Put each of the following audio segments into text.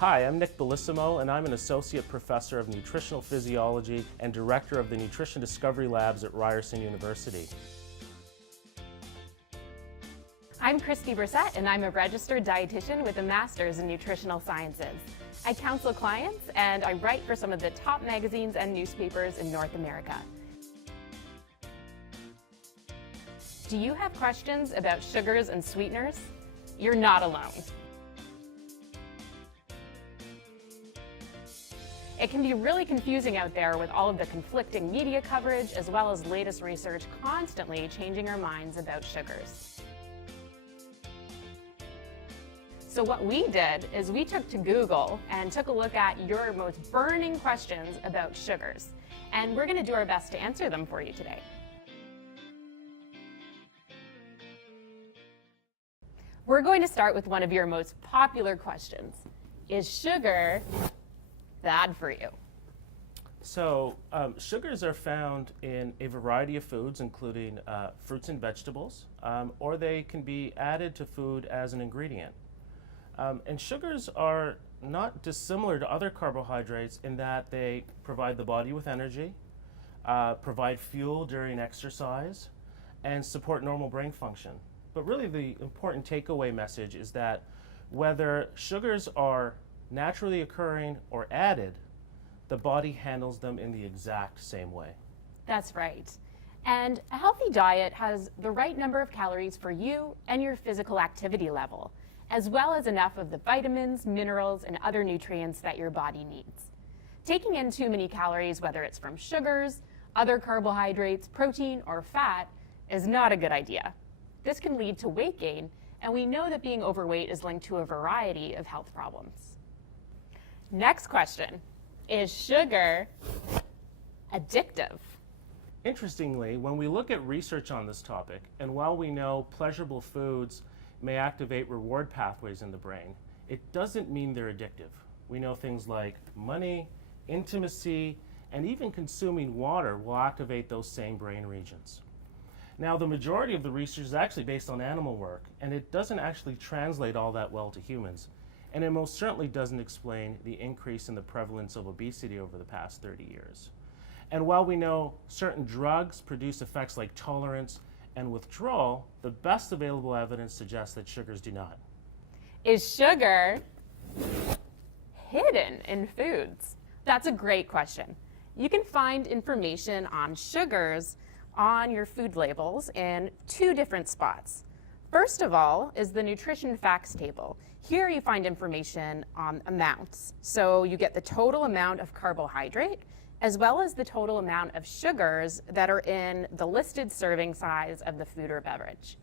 Hi, I'm Nick Bellissimo, and I'm an Associate Professor of Nutritional Physiology and Director of the Nutrition Discovery Labs at Ryerson University. I'm Christy Brissette, and I'm a registered dietitian with a master's in Nutritional Sciences. I counsel clients, and I write for some of the top magazines and newspapers in North America. Do you have questions about sugars and sweeteners? You're not alone. It can be really confusing out there with all of the conflicting media coverage as well as latest research constantly changing our minds about sugars. So what we did is we took to Google and took a look at your most burning questions about sugars. And we're going to do our best to answer them for you today. We're going to start with one of your most popular questions. Is sugar bad for you? So, sugars are found in a variety of foods, including fruits and vegetables, or they can be added to food as an ingredient. And sugars are not dissimilar to other carbohydrates in that they provide the body with energy, provide fuel during exercise, and support normal brain function. But really the important takeaway message is that whether sugars are naturally occurring or added, the body handles them in the exact same way. That's right. And a healthy diet has the right number of calories for you and your physical activity level, as well as enough of the vitamins, minerals, and other nutrients that your body needs. Taking in too many calories, whether it's from sugars, other carbohydrates, protein, or fat, is not a good idea. This can lead to weight gain, and we know that being overweight is linked to a variety of health problems. Next question, is sugar addictive? Interestingly, when we look at research on this topic, and while we know pleasurable foods may activate reward pathways in the brain, it doesn't mean they're addictive. We know things like money, intimacy, and even consuming water will activate those same brain regions. Now, the majority of the research is actually based on animal work, and it doesn't actually translate all that well to humans. And it most certainly doesn't explain the increase in the prevalence of obesity over the past 30 years. And while we know certain drugs produce effects like tolerance and withdrawal, the best available evidence suggests that sugars do not. Is sugar hidden in foods? That's a great question. You can find information on sugars on your food labels in two different spots. First of all is the nutrition facts table. Here you find information on amounts. So you get the total amount of carbohydrate as well as the total amount of sugars that are in the listed serving size of the food or beverage.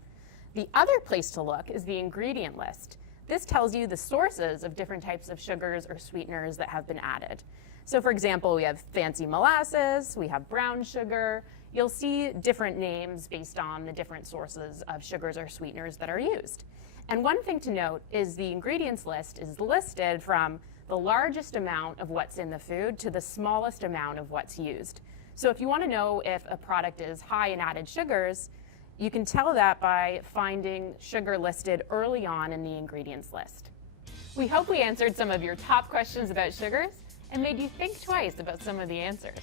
The other place to look is the ingredient list. This tells you the sources of different types of sugars or sweeteners that have been added. So for example, we have fancy molasses, we have brown sugar. You'll see different names based on the different sources of sugars or sweeteners that are used. And one thing to note is the ingredients list is listed from the largest amount of what's in the food to the smallest amount of what's used. So if you want to know if a product is high in added sugars, you can tell that by finding sugar listed early on in the ingredients list. We hope we answered some of your top questions about sugars and made you think twice about some of the answers.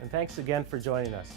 And thanks again for joining us.